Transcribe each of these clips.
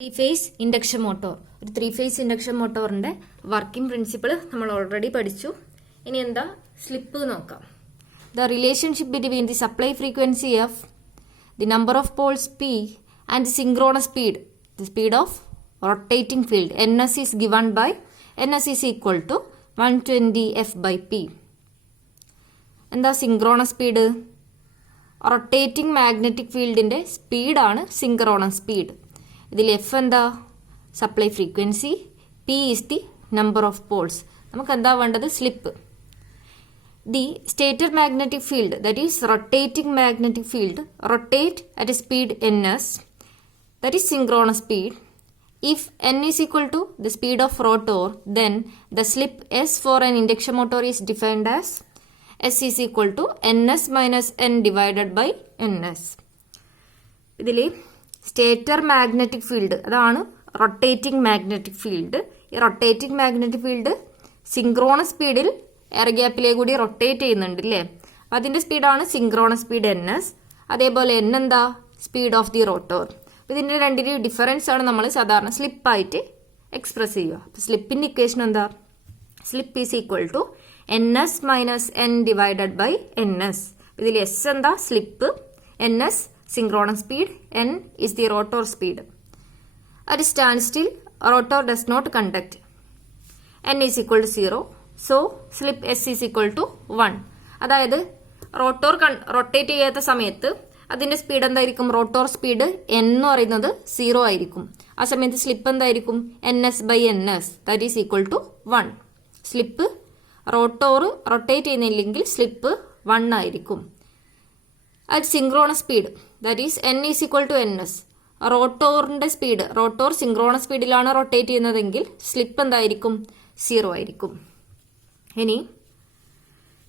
Three phase induction motor. ഒരു three phase induction മോട്ടോറിന്റെ working principle നമ്മൾ ഓൾറെഡി പഠിച്ചു. ഇനി എന്താ സ്ലിപ്പ് നോക്കാം. The relationship between the supply frequency F, the number of Paul's P and the synchronous speed, the speed of rotating field ns is given by ns is equal to 120 f by p. എന്താ synchronous speed? Rotating magnetic ഫീൽഡിന്റെ സ്പീഡാണ് synchronous speed. ഇതിൽ F എന്താ? Supply frequency. P is the number of Paul's. നമുക്ക് എന്താ വേണ്ടത്? Slip. The stator magnetic field, that is rotating magnetic field, rotate at A speed ns, that is synchronous speed. If n is equal to the speed of rotor, then the slip s for an induction motor is defined as s is equal to ns minus n divided by ns. ഇതിൽ stator magnetic field, അതാണ് rotating magnetic field. ഈ rotating magnetic field synchronous സ്പീഡിൽ air ഗ്യാപ്പിലേ കൂടി rotate ചെയ്യുന്നുണ്ട് അല്ലേ? അതിന്റെ സ്പീഡാണ് സിങ്ക്രോണസ് സ്പീഡ് ns. അതേപോലെ n എന്താ? Speed of the rotor. ഇതിന്റെ രണ്ടിന്റെയും ഡിഫറൻസ് ആണ് നമ്മൾ സാധാരണ സ്ലിപ്പായിട്ട് എക്സ്പ്രസ് ചെയ്യുക. സ്ലിപ്പിന്റെ ഇക്വേഷൻ എന്താ? Slip is equal to ns minus n divided by ns. ഇതിൽ s എന്താ? Slip. ns synchronous speed, n is the rotor speed. At standstill, rotor does not conduct. n is equal to 0. So, slip s is equal to 1. അതായത് rotor rotate ചെയ്യാത്ത സമയത്ത് അതിന്റെ speed എന്തായിരിക്കും? Rotor speed n എന്ന് പറയുന്നത് 0 ആയിരിക്കും. ആ സമയത്ത് സ്ലിപ്പ് എന്തായിരിക്കും? ns by ns, that is equal to 1. Slip rotor rotate ചെയ്യുന്നില്ലെങ്കിൽ സ്ലിപ്പ് 1 ആയിരിക്കും. At synchronous speed, that is n is equal to ns. റോട്ടോറിന്റെ സ്പീഡ്, റോട്ടോർ സിങ്ക്രോണസ് സ്പീഡിലാണ് റൊട്ടേറ്റ് ചെയ്യുന്നതെങ്കിൽ സ്ലിപ്പ് എന്തായിരിക്കും? 0 ആയിരിക്കും. ഇനി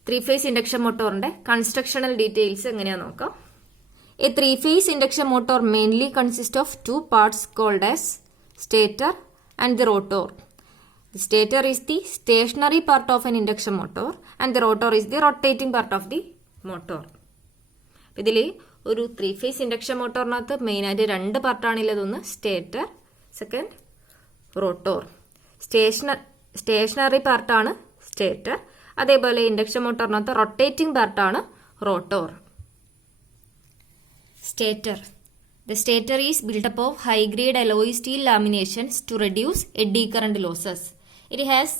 ത്രീ ഫേസ് ഇൻഡക്ഷൻ മോട്ടോറിന്റെ കൺസ്ട്രക്ഷണൽ ഡീറ്റെയിൽസ് എങ്ങനെയാ നോക്കാം. A three-phase induction motor mainly consists of two parts called as stator and the rotor. The stator is the stationary part of an induction motor and the rotor is the rotating part of the motor. ഇതിൽ ഒരു three phase induction മോട്ടോറിനകത്ത് മെയിനായിട്ട് രണ്ട് പാർട്ടാണുള്ളത്. ഒന്ന് stator, second rotor. Stationery പാർട്ടാണ് stator. അതേപോലെ induction മോട്ടോറിനകത്ത് rotating പാർട്ടാണ് rotor. Stator. The stator is built up of high-grade alloy steel laminations to reduce eddy current losses. It has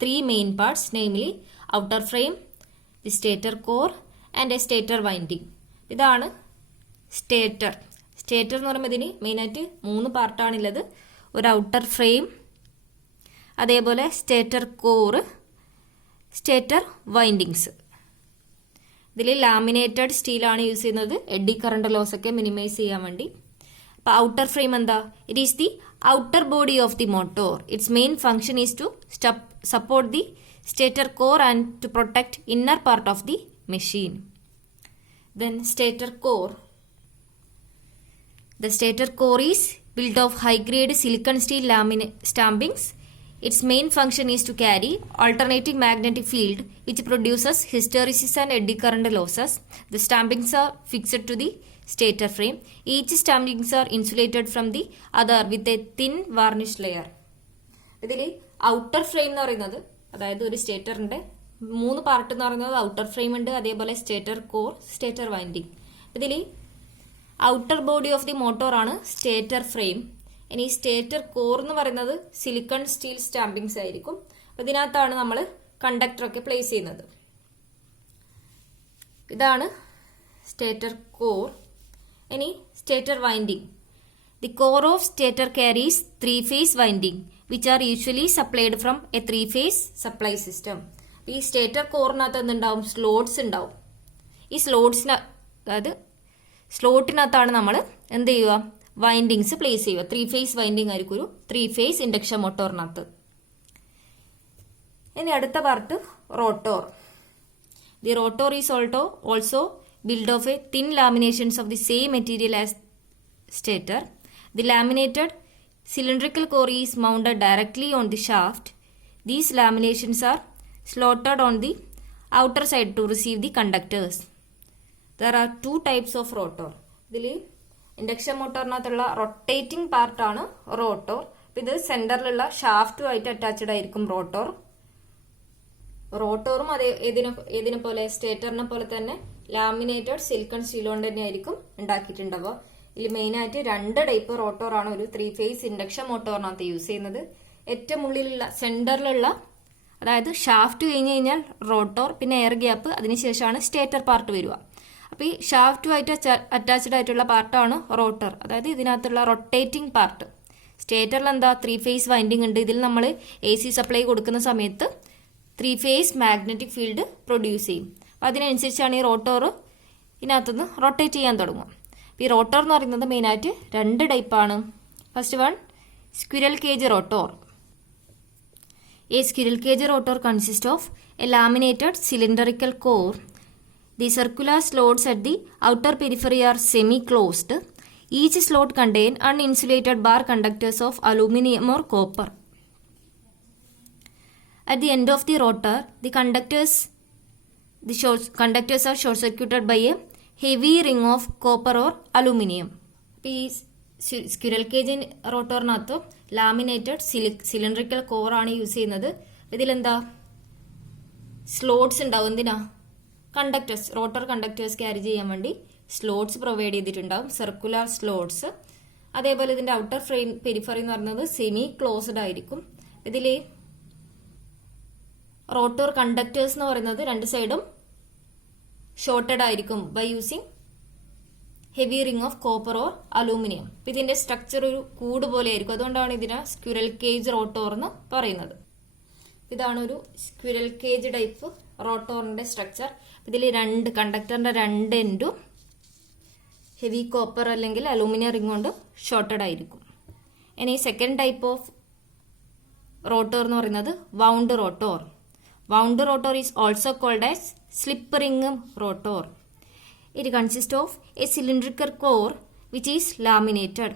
three main parts, namely outer frame, the stator core, and a stator winding. ഇതാണ് stator. Stator എന്ന് പറയുമ്പോൾ ഇതിന് മെയിനായിട്ട് 3 പാർട്ടാണുള്ളത്. ഒരു outer frame, അതേപോലെ stator core, stator windings. ഇതിൽ laminated സ്റ്റീലാണ് യൂസ് ചെയ്യുന്നത്, എഡ്ഡി കറണ്ട് ലോസ് ഒക്കെ മിനിമൈസ് ചെയ്യാൻ വേണ്ടി. അപ്പോൾ ഔട്ടർ ഫ്രെയിം എന്താ? It is the outer body of the motor. Its main function is to support the stator core and to protect inner part of the machine. Then stator core. The stator core is build of high grade silicon steel stampings. Its main function is to carry alternating magnetic field which produces hysteresis and eddy current losses. The stampings are fixed to the stator frame. Each stampings are insulated from the other with a thin varnish layer. ഇതിൽ outer frame എന്ന് പറയുന്നത്, അതായത് ഒരു സ്റ്റേറ്ററിന്റെ 3 part എന്ന് പറയുന്നത് outer frame ഉണ്ട്, അതേപോലെ stator core, stator winding. ഇതിൽ outer body of the motor ആണ് സ്റ്റേറ്റർ ഫ്രെയിം. ഇനി സ്റ്റേറ്റർ കോർ എന്ന് പറയുന്നത് സിലിക്കൺ സ്റ്റീൽ സ്റ്റാമ്പിങ്സ് ആയിരിക്കും. ഇതിനകത്താണ് നമ്മൾ കണ്ടക്ടറൊക്കെ പ്ലേസ് ചെയ്യുന്നത്. ഇതാണ് സ്റ്റേറ്റർ കോർ. ഇനി stator winding. The core of stator carries 3-phase winding which are usually supplied from A 3-phase supply system. ഈ സ്റ്റേറ്റർ കോറിനകത്ത് എന്തുണ്ടാവും? സ്ലോട്ട്സ് ഉണ്ടാവും. ഈ അതായത് സ്ലോട്ടിനകത്താണ് നമ്മൾ എന്ത് ചെയ്യുക? വൈൻഡിങ്സ് പ്ലേസ് ചെയ്യുക. 3-phase വൈൻഡിങ് ആയിരിക്കും ഒരു 3-phase ഇൻഡക്ഷൻ മോട്ടോറിനകത്ത്. ഇനി അടുത്ത part rotor. The rotor is also build of A thin Lamentations of the same material as stator. The laminated cylindrical core is mounted directly on the shaft. These laminations are slotted on the outer side to receive the conductors. There are two types of rotor. ഇതിൽ induction മോട്ടോറിനകത്തുള്ള rotating പാർട്ടാണ് rotor. ഇത് സെന്ററിലുള്ള ഷാഫ്റ്റുമായിട്ട് attached ആയിരിക്കും rotor. റോട്ടോറും ഏതിനെ പോലെ സ്റ്റേറ്ററിനെ പോലെ തന്നെ laminated silicon steel കൊണ്ട് തന്നെ ആയിരിക്കും ഉണ്ടാക്കിയിട്ടുണ്ടാവുക. ഇതിൽ മെയിൻ ആയിട്ട് 2 ടൈപ്പ് റോട്ടോറാണ് ഒരു 3 ഫേസ് ഇൻഡക്ഷൻ മോട്ടോറിനകത്ത് യൂസ് ചെയ്യുന്നത്. ഏറ്റവും ഉള്ളിലുള്ള സെന്ററിലുള്ള, അതായത് ഷാഫ്റ്റ് കഴിഞ്ഞ് കഴിഞ്ഞാൽ റോട്ടോർ, പിന്നെ എയർ ഗ്യാപ്പ്, അതിനുശേഷമാണ് സ്റ്റേറ്റർ പാർട്ട് വരിക. അപ്പോൾ ഈ ഷാഫ്റ്റുമായിട്ട് അറ്റാച്ച്ഡ് ആയിട്ടുള്ള പാർട്ടാണ് റോട്ടർ, അതായത് ഇതിനകത്തുള്ള റൊട്ടേറ്റിംഗ് പാർട്ട്. സ്റ്റേറ്ററിൽ എന്താ 3 ഫേസ് വൈൻഡിങ് ഉണ്ട്. ഇതിൽ നമ്മൾ AC സപ്ലൈ കൊടുക്കുന്ന സമയത്ത് 3 ഫേസ് മാഗ്നറ്റിക് ഫീൽഡ് പ്രൊഡ്യൂസ് ചെയ്യും. അപ്പം അതിനനുസരിച്ചാണ് ഈ റോട്ടോർ ഇതിനകത്തുനിന്ന് റൊട്ടേറ്റ് ചെയ്യാൻ തുടങ്ങും. ഈ റോട്ടോർ എന്ന് പറയുന്നത് മെയിനായിട്ട് 2 ടൈപ്പാണ്. First one, squirrel cage rotor. A squirrel cage rotor consists of a laminated cylindrical core. The circular slots at the outer periphery are semi-closed. Each slot contains uninsulated bar conductors of aluminum or copper. At the end of the rotor, the conductors are short-circuited by a heavy ring of copper or aluminum. Squirrel cage റോട്ടോറിനകത്ത് laminated cylindrical core ആണ് use ചെയ്യുന്നത്. ഇതിലെന്താ slots ഉണ്ടാവും. എന്തിനാ? Conductors, rotor conductors carry ചെയ്യാൻ വേണ്ടി slots provide ചെയ്തിട്ടുണ്ടാവും, circular slots. അതേപോലെ ഇതിന്റെ ഔട്ടർ ഫ്രെയിം പെരിഫറി എന്ന് പറയുന്നത് സെമി ക്ലോസ്ഡ് ആയിരിക്കും. ഇതിൽ റോട്ടോർ കണ്ടക്ടേഴ്സ് എന്ന് പറയുന്നത് 2 സൈഡും ഷോർട്ടഡ് ആയിരിക്കും by using heavy ring of copper or aluminium. ഇതിന്റെ സ്ട്രക്ചർ ഒരു കൂട് പോലെ ആയിരിക്കും. അതുകൊണ്ടാണ് ഇതിനെ സ്ക്വിറൽ കേജ് റോട്ടോർ എന്ന് പറയുന്നത്. ഇതാണ് ഒരു സ്ക്വിറൽ കേജ് ടൈപ്പ് റോട്ടോറിന്റെ സ്ട്രക്ചർ. ഇതിൽ കണ്ടക്ടറിന്റെ 2 എൻഡും ഹെവി കോപ്പർ അല്ലെങ്കിൽ അലൂമിനിയം റിംഗ് കൊണ്ട് ഷോർട്ടഡ് ആയിരിക്കും. ഇനി സെക്കൻഡ് ടൈപ്പ് ഓഫ് റോട്ടോർ എന്ന് പറയുന്നത് wound rotor. Wound rotor is also called as slip ring rotor. It consists of a cylindrical core which is laminated.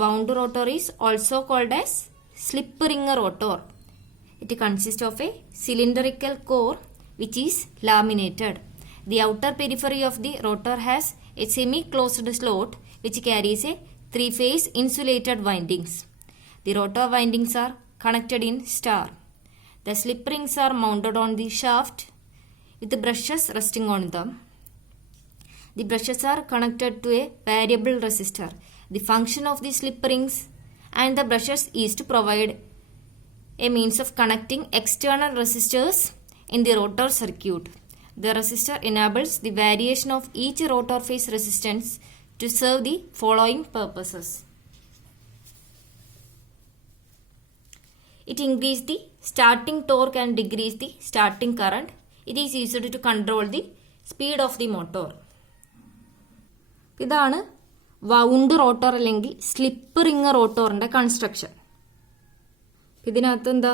Wound rotor is also called as slip ring rotor. It consists of a cylindrical core which is laminated. The outer periphery of the rotor has a semi-closed slot which carries a 3-phase insulated windings. The rotor windings are connected in star. The slip rings are mounted on the shaft with the brushes resting on them. The brushes are connected to a variable resistor. The function of the slip rings and the brushes is to provide a means of connecting external resistors in the rotor circuit. The resistor enables the variation of each rotor phase resistance to serve the following purposes. It increases the starting torque and decreases the starting current. It is used to control the speed of the motor. ഇതാണ് wound rotor അല്ലെങ്കിൽ slip ring റോട്ടോറിന്റെ construction. ഇതിനകത്ത് എന്താ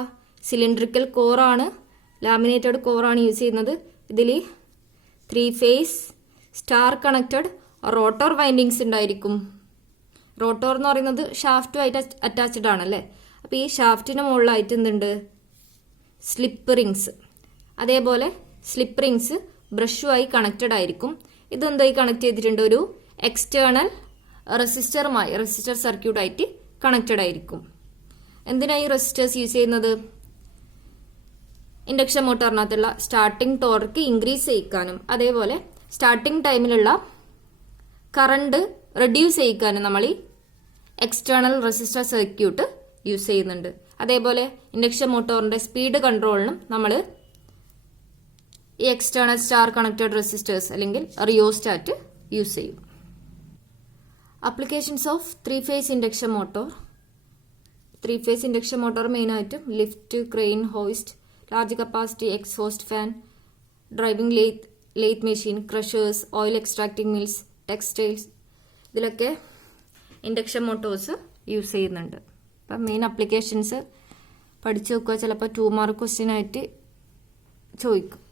cylindrical കോറാണ്, laminated കോറാണ് use ചെയ്യുന്നത്. ഇതിൽ 3 phase star connected rotor windings ഉണ്ടായിരിക്കും. റോട്ടോർ എന്ന് പറയുന്നത് ഷാഫ്റ്റുമായിട്ട് അറ്റാച്ച്ഡ് ആണല്ലേ. അപ്പോൾ ഈ ഷാഫ്റ്റിന് മുകളിലായിട്ട് എന്തുണ്ട്? Slip rings. അതേപോലെ സ്ലിപ്പ് റിങ്സ് ബ്രഷുമായി കണക്റ്റഡ് ആയിരിക്കും. ഇതെന്തായി കണക്ട് ചെയ്തിട്ടുണ്ട്? ഒരു എക്സ്റ്റേണൽ റെസിസ്റ്റർ സർക്യൂട്ടായിട്ട് കണക്റ്റഡ് ആയിരിക്കും. എന്തിനായി റെസിസ്റ്റേഴ്സ് യൂസ് ചെയ്യുന്നത്? ഇൻഡക്ഷൻ മോട്ടോറിനകത്തുള്ള സ്റ്റാർട്ടിംഗ് ടോർക്ക് ഇൻക്രീസ് ചെയ്യിക്കാനും അതേപോലെ സ്റ്റാർട്ടിംഗ് ടൈമിലുള്ള കറണ്ട് റെഡ്യൂസ് ചെയ്യിക്കാനും നമ്മൾ ഈ എക്സ്റ്റേണൽ റെസിസ്റ്റർ സർക്യൂട്ട് യൂസ് ചെയ്യുന്നുണ്ട്. അതേപോലെ ഇൻഡക്ഷൻ മോട്ടോറിന്റെ സ്പീഡ് കൺട്രോളിനും നമ്മൾ ഈ എക്സ്റ്റേണൽ സ്റ്റാർ കണക്റ്റഡ് റെസിസ്റ്റേഴ്സ് അല്ലെങ്കിൽ റിയോസ്റ്റാറ്റ് യൂസ് ചെയ്യും. Applications of 3 phase induction motor. 3 phase induction motor മെയിനായിട്ടും lift, crane, hoist, large capacity exhaust fan, driving lathe machine, crushers, oil extracting mills, textiles, ഇതിലൊക്കെ induction motors use ചെയ്യുന്നുണ്ട്. അപ്പം main applications പഠിച്ചു വെക്കുക. ചിലപ്പോൾ 2 mark question ആയിട്ട് ചോദിക്കും.